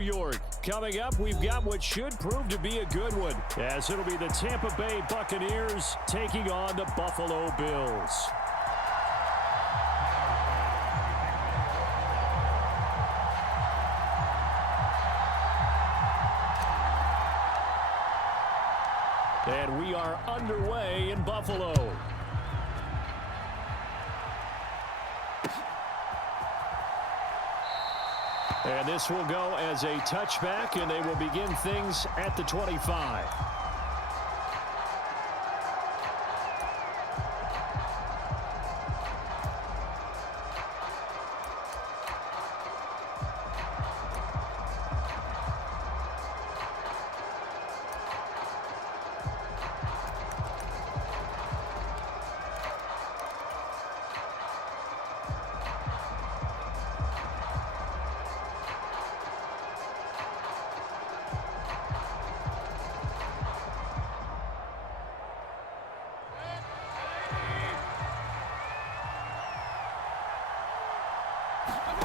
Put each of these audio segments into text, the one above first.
York. Coming up, we've got what should prove to be a good one, as it'll be the Tampa Bay Buccaneers taking on the Buffalo Bills. And we are underway in Buffalo. And this will go as a touchback, and they will begin things at the 25.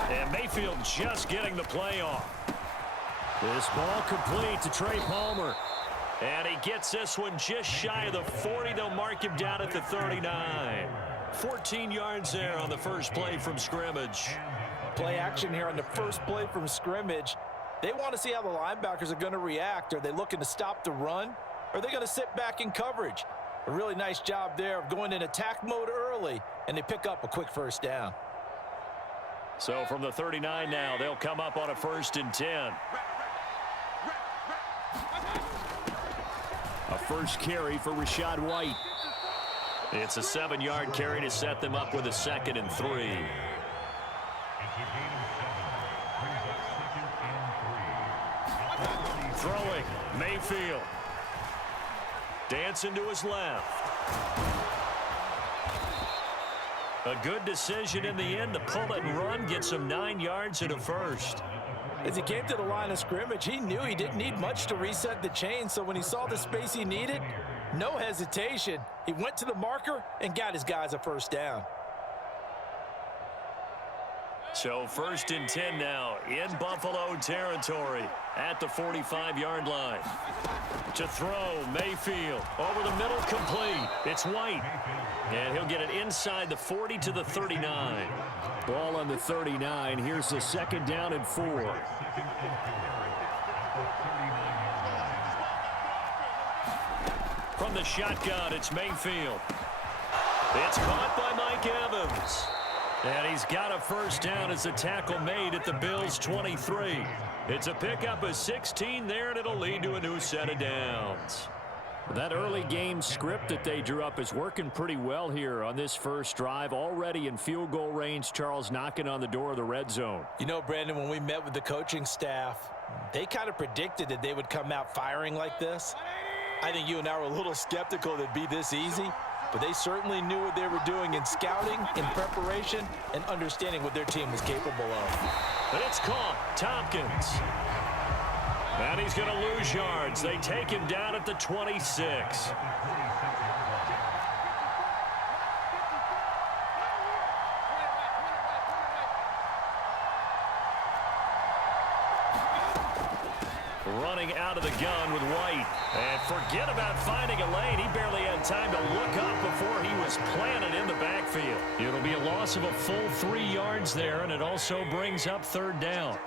And Mayfield just getting the play off. This ball complete to Trey Palmer. And he gets this one just shy of the 40. They'll mark him down at the 39. 14 yards there on the first play from scrimmage. Play action here on the first play from scrimmage. They want to see how the linebackers are going to react. Are they looking to stop the run? Or are they going to sit back in coverage? A really nice job there of going in attack mode early, and they pick up a quick first down. So from the 39 now, they'll come up on a 1st and 10. A first carry for Rachaad White. It's a 7-yard carry to set them up with a 2nd and 3. Throwing, Mayfield. Dancing to his left. A good decision in the end to pull it and run, get some 9 yards and a first. As he came to the line of scrimmage, he knew he didn't need much to reset the chain, so when he saw the space he needed, no hesitation. He went to the marker and got his guys a first down. So 1st and 10 now in Buffalo territory at the 45-yard line. To throw, Mayfield over the middle, complete. It's White. And he'll get it inside the 40 to the 39. Ball on the 39. Here's the 2nd down and 4. From the shotgun, it's Mayfield. It's caught by Mike Evans. And he's got a first down as the tackle made at the Bills' 23. It's a pickup of 16 there, and it'll lead to a new set of downs. That early game script that they drew up is working pretty well here on this first drive. Already in field goal range, Charles knocking on the door of the red zone. You know, Brandon, when we met with the coaching staff, they kind of predicted that they would come out firing like this. I think you and I were a little skeptical that it'd be this easy, but they certainly knew what they were doing in scouting, in preparation, and understanding what their team was capable of. And it's caught. Tompkins. And he's going to lose yards. They take him down at the 26. Running out of the gun with White. And forget about finding a lane. He barely had time to look up before he was planted in the backfield. It'll be a loss of a full 3 yards there, and it also brings up 3rd down.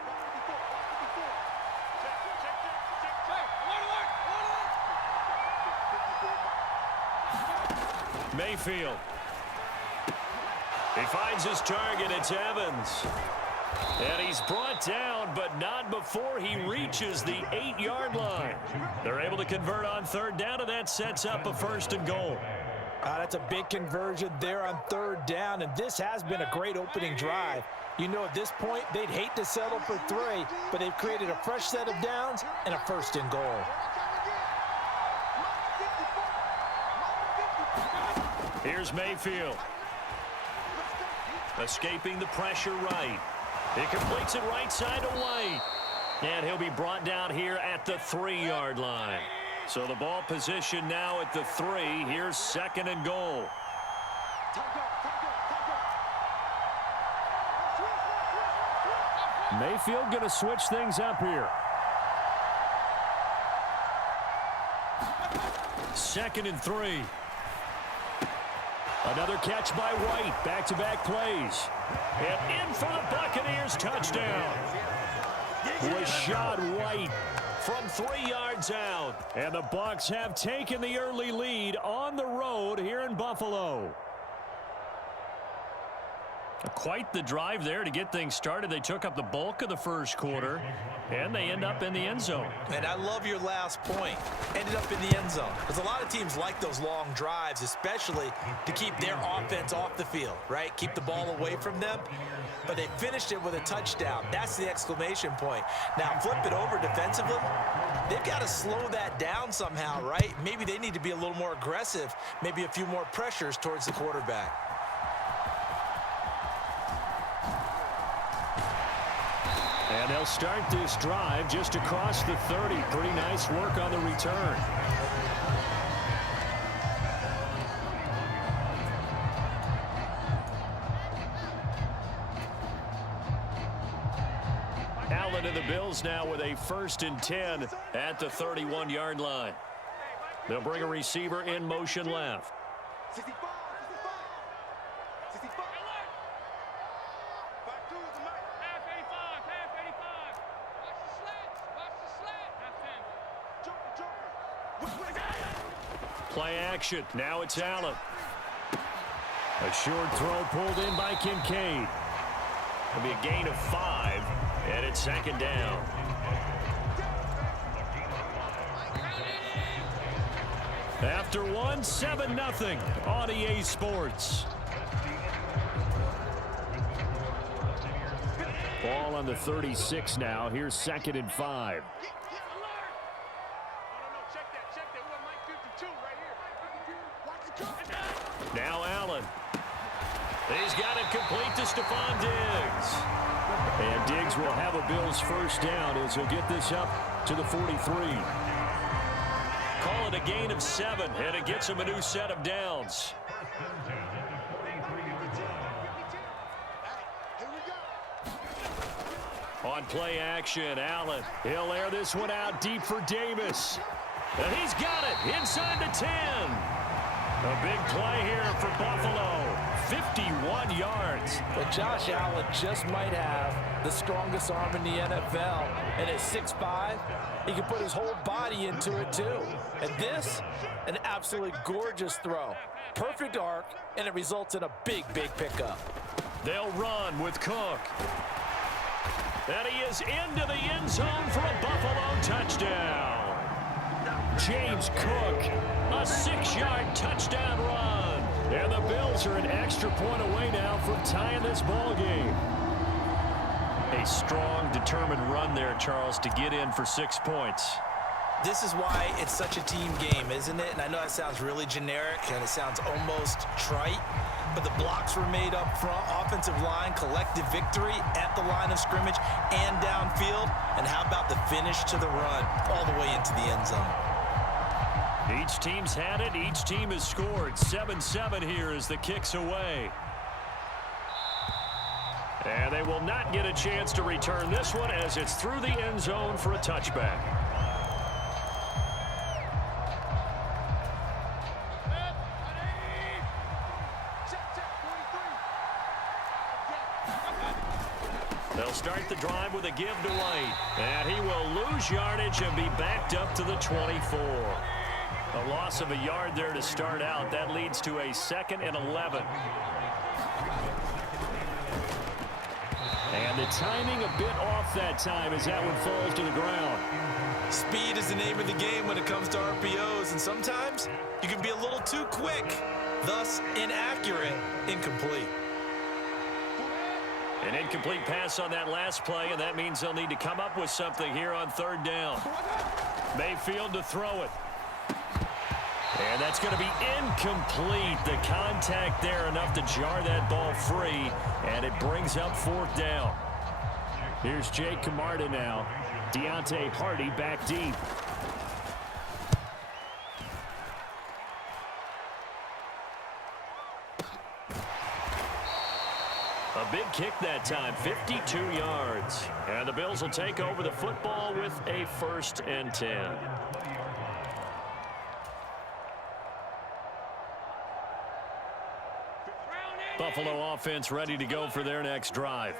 Mayfield. He finds his target. It's Evans. And he's brought down, but not before he reaches the 8-yard line. They're able to convert on 3rd down, and that sets up a 1st and goal. That's a big conversion there on 3rd down, and this has been a great opening drive. You know, at this point, they'd hate to settle for 3, but they've created a fresh set of downs and a 1st and goal. Here's Mayfield. Escaping the pressure right. He completes it right side to White. And he'll be brought down here at the 3-yard line. So the ball position now at the 3. Here's 2nd and goal. Mayfield going to switch things up here. 2nd and 3. Another catch by White. Back-to-back plays. And in for the Buccaneers touchdown. Rashad White from 3 yards out. And the Bucs have taken the early lead on the road here in Buffalo. Quite the drive there to get things started. They took up the bulk of the first quarter, and they end up in the end zone. And I love your last point. Ended up in the end zone. Because a lot of teams like those long drives, especially to keep their offense off the field, right? Keep the ball away from them. But they finished it with a touchdown. That's the exclamation point. Now, flip it over defensively. They've got to slow that down somehow, right? Maybe they need to be a little more aggressive. Maybe a few more pressures towards the quarterback. And they'll start this drive just across the 30. Pretty nice work on the return. Allen to the Bills now with a 1st and 10 at the 31-yard line. They'll bring a receiver in motion left. Play action. Now it's Allen. A short throw pulled in by Kincaid. It'll be a gain of 5, and it's 2nd down. After one, 7-0 on EA Sports. Ball on the 36 now. Here's 2nd and 5. Now Allen. He's got it complete to Stephon Diggs. And Diggs will have a Bills 1st down as he'll get this up to the 43. Call it a gain of 7, and it gets him a new set of downs. On play action, Allen. He'll air this one out deep for Davis. And he's got it inside the 10. A big play here for Buffalo. 51 yards. But Josh Allen just might have the strongest arm in the NFL. And at 6'5", he can put his whole body into it too. And this, an absolutely gorgeous throw. Perfect arc, and it results in a big, big pickup. They'll run with Cook. And he is into the end zone for a Buffalo touchdown. James Cook, a 6-yard touchdown run. And the Bills are an extra point away now from tying this ball game. A strong, determined run there, Charles, to get in for 6 points. This is why it's such a team game, isn't it? And I know that sounds really generic, and it sounds almost trite. But the blocks were made up front, offensive line, collective victory at the line of scrimmage and downfield. And how about the finish to the run all the way into the end zone? Each team's had it. Each team has scored. 7-7 here as the kick's away. And they will not get a chance to return this one as it's through the end zone for a touchback. They'll start the drive with a give to White. And he will lose yardage and be backed up to the 24. A loss of a yard there to start out. That leads to a 2nd and 11. And the timing a bit off that time as that one falls to the ground. Speed is the name of the game when it comes to RPOs, and sometimes you can be a little too quick, thus inaccurate, incomplete. An incomplete pass on that last play, and that means they'll need to come up with something here on 3rd down. Mayfield to throw it. And that's going to be incomplete. The contact there enough to jar that ball free, and it brings up 4th down. Here's Jake Camarda now. Deontay Hardy back deep. A big kick that time, 52 yards. And the Bills will take over the football with a 1st and 10. Buffalo offense ready to go for their next drive.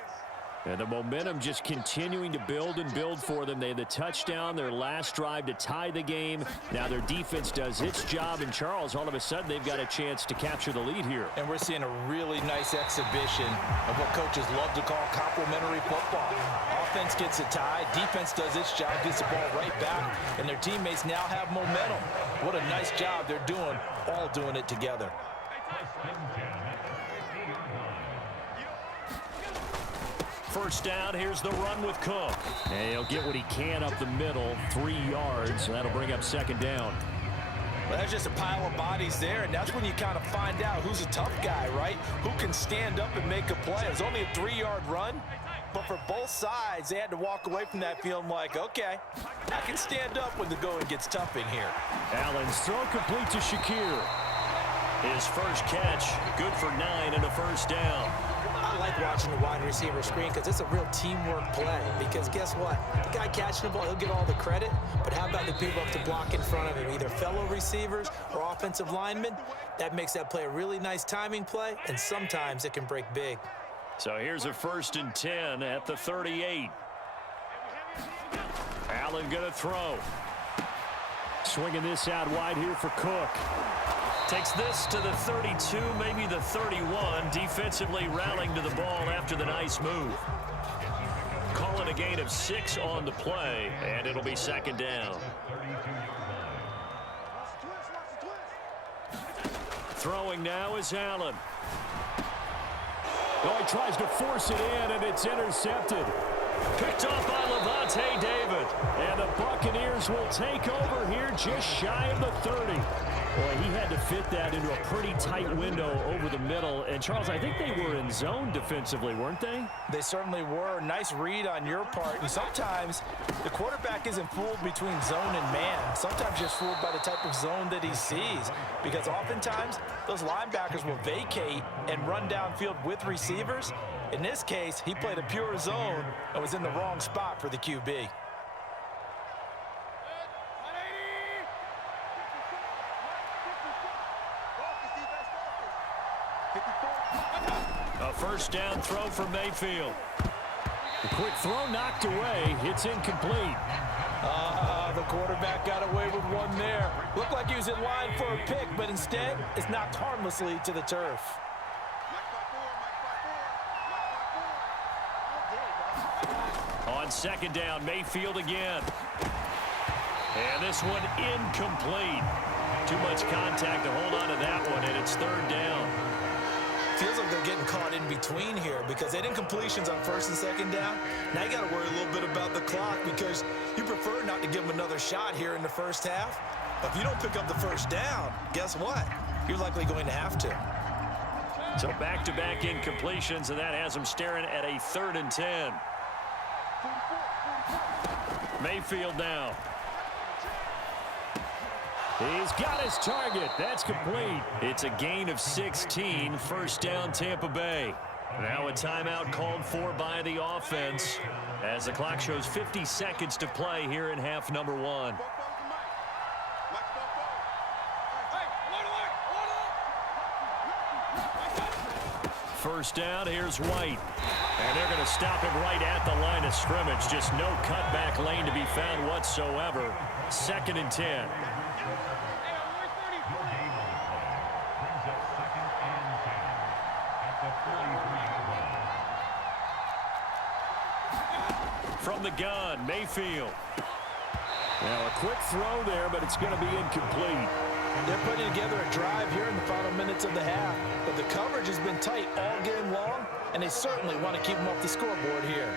And the momentum just continuing to build and build for them. They had the touchdown, their last drive to tie the game. Now their defense does its job. And Charles, all of a sudden, they've got a chance to capture the lead here. And we're seeing a really nice exhibition of what coaches love to call complementary football. Offense gets a tie, defense does its job, gets the ball right back, and their teammates now have momentum. What a nice job they're doing, all doing it together. First down, here's the run with Cook. And he'll get what he can up the middle, 3 yards, and that'll bring up 2nd down. Well, that's just a pile of bodies there, and that's when you kind of find out who's a tough guy, right? Who can stand up and make a play. It was only a 3-yard run, but for both sides, they had to walk away from that feeling like, okay, I can stand up when the going gets tough in here. Allen's throw complete to Shakir. His first catch, good for 9 and a 1st down. I like watching the wide receiver screen because it's a real teamwork play. Because guess what? The guy catching the ball, he'll get all the credit. But how about the people up to block in front of him, either fellow receivers or offensive linemen? That makes that play a really nice timing play, and sometimes it can break big. So here's a 1st and 10 at the 38. Allen going to throw. Swinging this out wide here for Cook. Takes this to the 32, maybe the 31. Defensively rallying to the ball after the nice move. Calling a gain of 6 on the play, and it'll be 2nd down. Throwing now is Allen. Oh, he tries to force it in, and it's intercepted. Picked off by Levante David. And the Buccaneers will take over here just shy of the 30. Boy, he had to fit that into a pretty tight window over the middle. And, Charles, I think they were in zone defensively, weren't they? They certainly were. Nice read on your part. And sometimes the quarterback isn't fooled between zone and man. Sometimes you're fooled by the type of zone that he sees. Because oftentimes, those linebackers will vacate and run downfield with receivers. In this case, he played a pure zone and was in the wrong spot for the QB. A 1st down throw for Mayfield. The quick throw knocked away. It's incomplete. The quarterback got away with one there. Looked like he was in line for a pick, but instead, it's knocked harmlessly to the turf. On 2nd down, Mayfield again. And this one incomplete. Too much contact to hold on to that one, and it's 3rd down. Feels like they're getting caught in between here because they didn't completions on 1st and 2nd down. Now you got to worry a little bit about the clock because you prefer not to give them another shot here in the 1st half. But if you don't pick up the 1st down, guess what? You're likely going to have to. So back-to-back incompletions, and that has them staring at a 3rd and 10. Mayfield now. He's got his target. That's complete. It's a gain of 16. 1st down, Tampa Bay. Now a timeout called for by the offense as the clock shows 50 seconds to play here in half number 1. First down, here's White. And they're going to stop him right at the line of scrimmage. Just no cutback lane to be found whatsoever. 2nd and 10. From the gun, Mayfield. Now a quick throw there, but it's going to be incomplete. They're putting together a drive here in the final minutes of the half, but the coverage has been tight all game long, and they certainly want to keep them off the scoreboard here.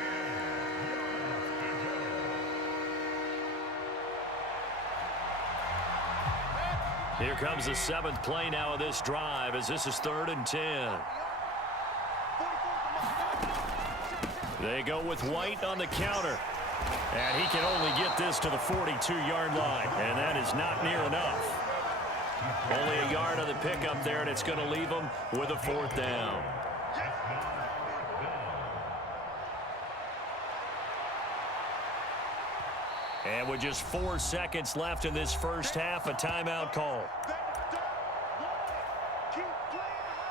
Here comes the 7th play now of this drive as this is 3rd and 10. They go with White on the counter. And he can only get this to the 42-yard line. And that is not near enough. Only a yard on the pickup there, and it's going to leave them with a 4th down. And with just 4 seconds left in this first half, a timeout call.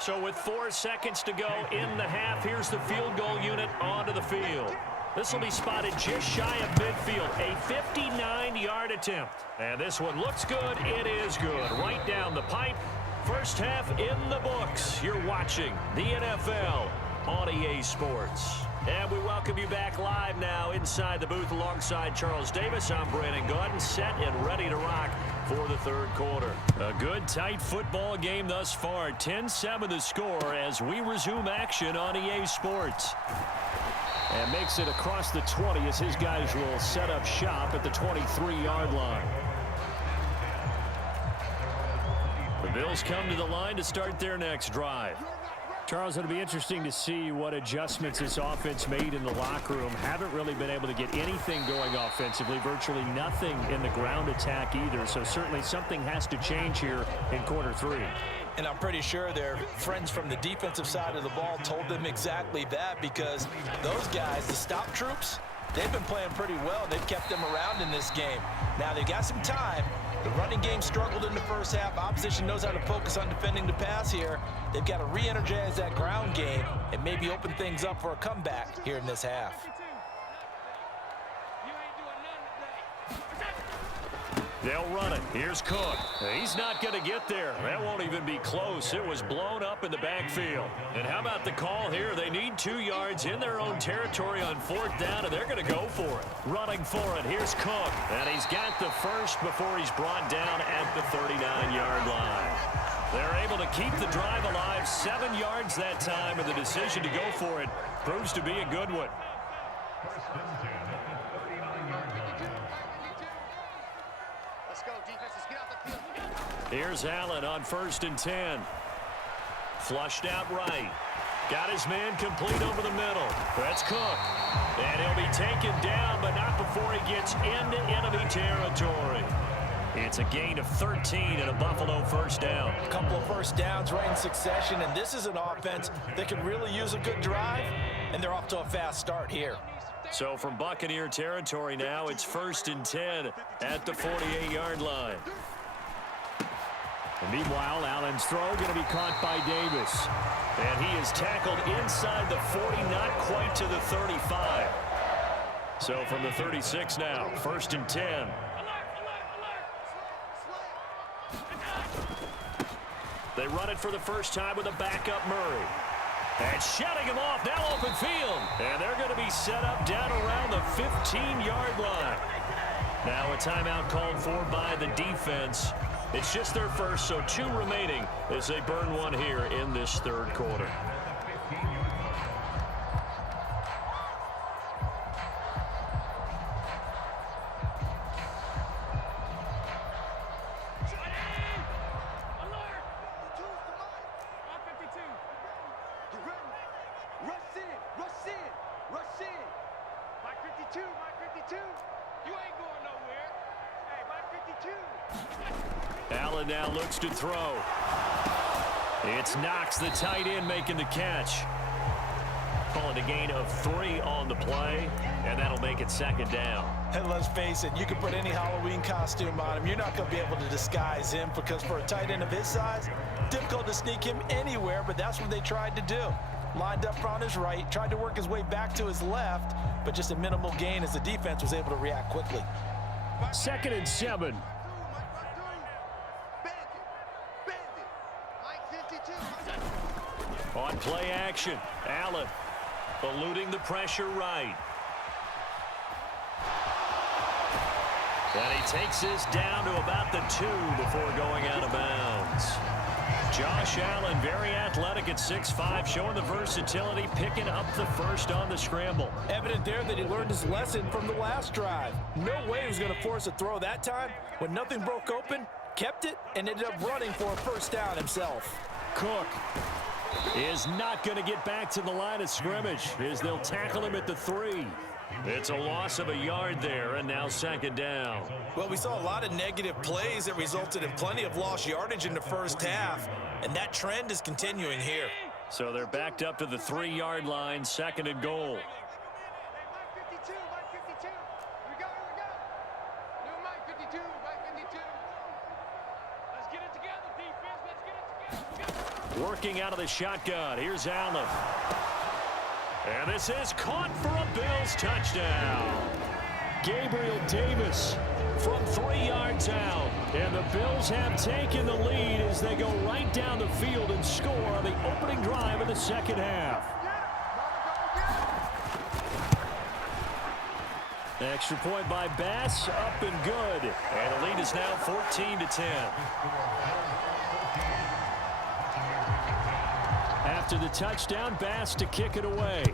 So with 4 seconds to go in the half, here's the field goal unit onto the field. This will be spotted just shy of midfield, a 59-yard attempt. And this one looks good. It is good. Right down the pipe. First half in the books. You're watching the NFL on EA Sports. And we welcome you back live now inside the booth alongside Charles Davis. I'm Brandon Gordon, set and ready to rock for the third quarter. A good, tight football game thus far. 10-7 the score as we resume action on EA Sports. And makes it across the 20 as his guys will set up shop at the 23-yard line. The Bills come to the line to start their next drive. Charles, it'll be interesting to see what adjustments this offense made in the locker room. Haven't really been able to get anything going offensively, virtually nothing in the ground attack either. So certainly something has to change here in quarter three. And I'm pretty sure their friends from the defensive side of the ball told them exactly that, because those guys, the stop troops, they've been playing pretty well. They've kept them around in this game. Now they've got some time. The running game struggled in the first half. Opposition knows how to focus on defending the pass here. They've got to re-energize that ground game and maybe open things up for a comeback here in this half. They'll run it. Here's Cook. He's not going to get there. That won't even be close. It was blown up in the backfield. And how about the call here? They need 2 yards in their own territory on 4th down, and they're going to go for it. Running for it. Here's Cook. And he's got the first before he's brought down at the 39-yard line. They're able to keep the drive alive. 7 yards that time, and the decision to go for it proves to be a good one. Here's Allen on 1st and 10. Flushed out right. Got his man complete over the middle. That's Cook. And he'll be taken down, but not before he gets into enemy territory. It's a gain of 13 and a Buffalo first down. A couple of first downs right in succession, and this is an offense that could really use a good drive, and they're off to a fast start here. So from Buccaneer territory now, it's 1st and 10 at the 48-yard line. And meanwhile, Allen's throw going to be caught by Davis. And he is tackled inside the 40, not quite to the 35. So from the 36 now, 1st and 10. They run it for the first time with a backup Murray. And shutting him off, now open field. And they're going to be set up down around the 15-yard line. Now a timeout called for by the defense. It's just their first, so 2 remaining as they burn one here in this third quarter. Allen now looks to throw. It's Knox, the tight end, making the catch. Calling a gain of 3 on the play, and that'll make it 2nd down. And let's face it, you can put any Halloween costume on him. You're not going to be able to disguise him, because for a tight end of his size, difficult to sneak him anywhere, but that's what they tried to do. Lined up on his right, tried to work his way back to his left, but just a minimal gain as the defense was able to react quickly. 2nd and 7. On play action, Allen eluding the pressure right. And he takes this down to about the 2 before going out of bounds. Josh Allen, very athletic at 6'5", showing the versatility, picking up the first on the scramble. Evident there that he learned his lesson from the last drive. No way he was going to force a throw that time. When nothing broke open, kept it, and ended up running for a first down himself. Cook is not going to get back to the line of scrimmage as they'll tackle him at the 3. It's a loss of a yard there, and now 2nd down. Well, we saw a lot of negative plays that resulted in plenty of lost yardage in the first half, and that trend is continuing here. So they're backed up to the 3-yard line, 2nd and goal. Working out of the shotgun. Here's Allen. And this is caught for a Bills touchdown. Gabriel Davis from 3 yards out. And the Bills have taken the lead as they go right down the field and score on the opening drive of the second half. Extra point by Bass, up and good. And the lead is now 14-10. After the touchdown, Bass to kick it away.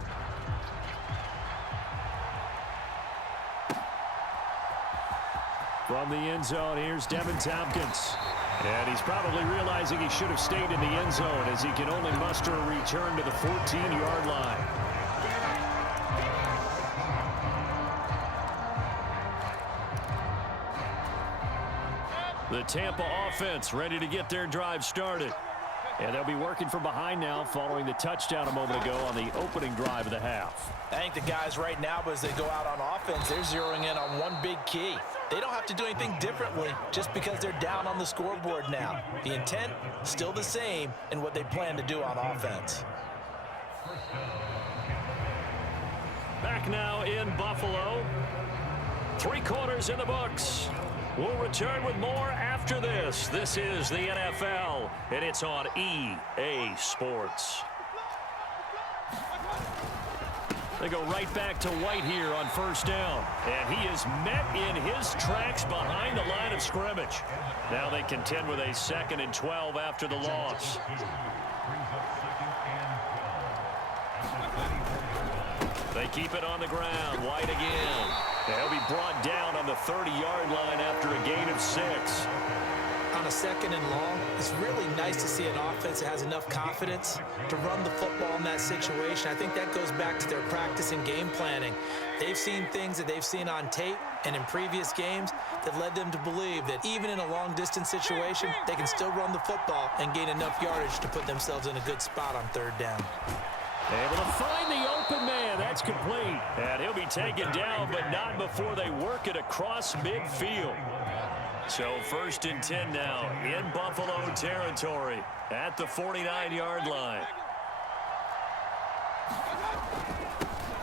From the end zone, here's Devin Tompkins. And he's probably realizing he should have stayed in the end zone as he can only muster a return to the 14-yard line. The Tampa offense ready to get their drive started. And they'll be working from behind now following the touchdown a moment ago on the opening drive of the half. I think the guys right now, as they go out on offense, they're zeroing in on one big key. They don't have to do anything differently just because they're down on the scoreboard now. The intent, still the same in what they plan to do on offense. Back now in Buffalo. 3 quarters in the books. We'll return with more after this. This is the NFL, and it's on EA Sports. They go right back to White here on first down. And he is met in his tracks behind the line of scrimmage. Now they contend with a 2nd and 12 after the loss. They keep it on the ground. White again. He'll be brought down on the 30-yard line after a gain of 6. On a 2nd and long, it's really nice to see an offense that has enough confidence to run the football in that situation. I think that goes back to their practice and game planning. They've seen things that they've seen on tape and in previous games that led them to believe that even in a long-distance situation, they can still run the football and gain enough yardage to put themselves in a good spot on 3rd down. Able to find the open man. That's complete. And he'll be taken down, but not before they work it across midfield. So 1st and 10 now in Buffalo territory at the 49-yard line.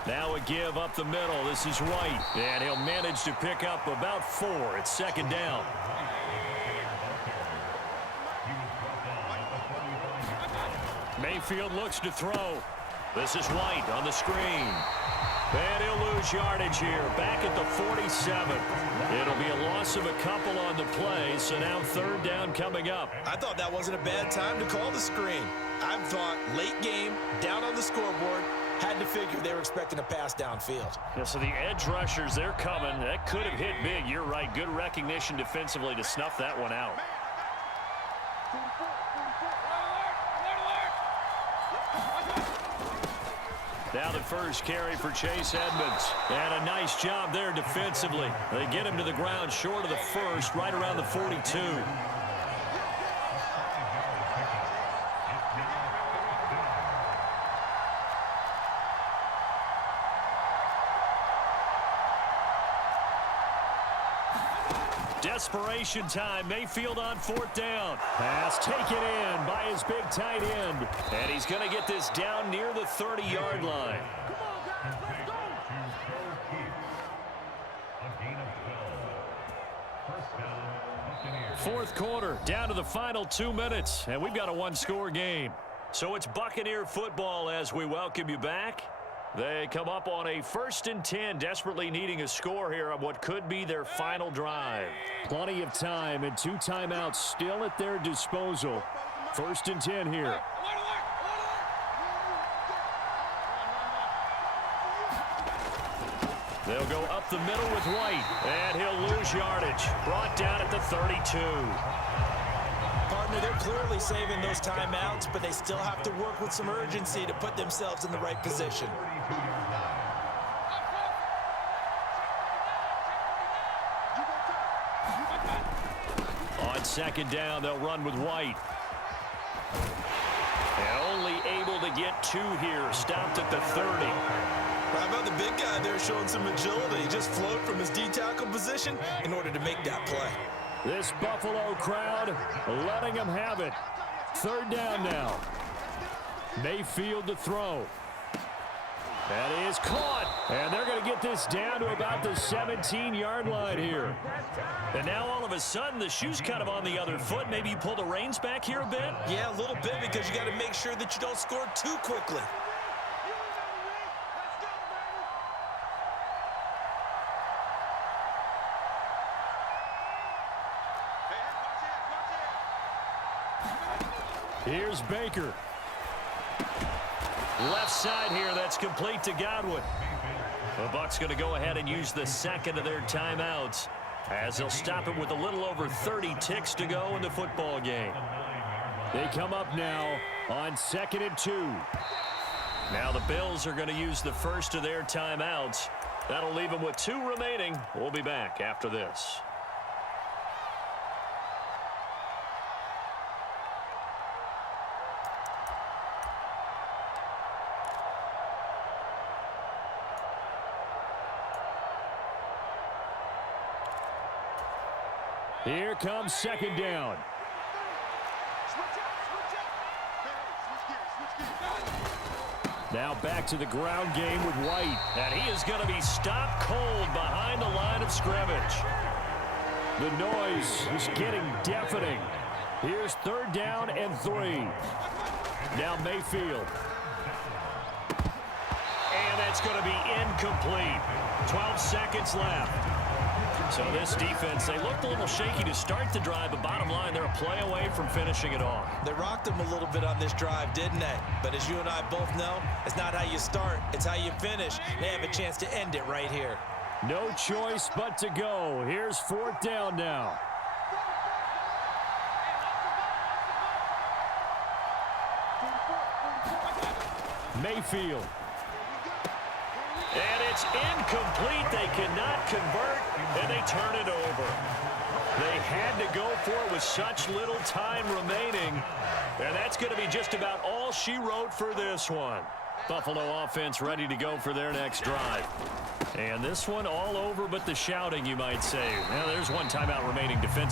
Now a give up the middle. This is White. And he'll manage to pick up about 4. It's 2nd down. Mayfield looks to throw. This is White on the screen. And he'll lose yardage here. Back at the 47. It'll be a loss of a couple on the play, so now 3rd down coming up. I thought that wasn't a bad time to call the screen. I thought late game, down on the scoreboard, had to figure they were expecting a pass downfield. Yeah, so the edge rushers, they're coming. That could have hit big. You're right. Good recognition defensively to snuff that one out. Now the first carry for Chase Edmonds. And a nice job there defensively. They get him to the ground short of the 1st, right around the 42. Desperation time. Mayfield on 4th down. Pass taken in by his big tight end. And he's going to get this down near the 30-yard line. 4th quarter, down to the final 2 minutes. And we've got a 1-score game. So it's Buccaneer football as we welcome you back. They come up on a 1st and 10, desperately needing a score here on what could be their final drive. Plenty of time and 2 timeouts still at their disposal. 1st and 10 here. They'll go up the middle with White, and he'll lose yardage. Brought down at the 32. Partner, they're clearly saving those timeouts, but they still have to work with some urgency to put themselves in the right position. On 2nd down, they'll run with White. And only able to get 2 here. Stopped at the 30. How about the big guy there showing some agility? He just float from his D-tackle position in order to make that play. This Buffalo crowd letting them have it. Third down now. Mayfield to throw. That is caught. And they're going to get this down to about the 17-yard line here. And now all of a sudden the shoe's kind of on the other foot. Maybe you pull the reins back here a bit? Yeah, a little bit, because you got to make sure that you don't score too quickly. Here's Baker. Left side here, that's complete to Godwin. The Bucs going to go ahead and use the second of their timeouts as they'll stop it with a little over 30 ticks to go in the football game. They come up now on 2nd and 2. Now the Bills are going to use the first of their timeouts. That'll leave them with 2 remaining. We'll be back after this. Here comes 2nd down. Now back to the ground game with White. And he is going to be stopped cold behind the line of scrimmage. The noise is getting deafening. Here's 3rd down and 3. Now Mayfield. And that's going to be incomplete. 12 seconds left. So this defense, they looked a little shaky to start the drive, but bottom line, they're a play away from finishing it off. They rocked them a little bit on this drive, didn't they? But as you and I both know, it's not how you start, it's how you finish. They have a chance to end it right here. No choice but to go. Here's 4th down now. Mayfield. And it's incomplete. They cannot convert, and they turn it over. They had to go for it with such little time remaining, and that's going to be just about all she wrote for this one. Buffalo offense ready to go for their next drive. And this one all over but the shouting, you might say. Now, there's one timeout remaining defensive.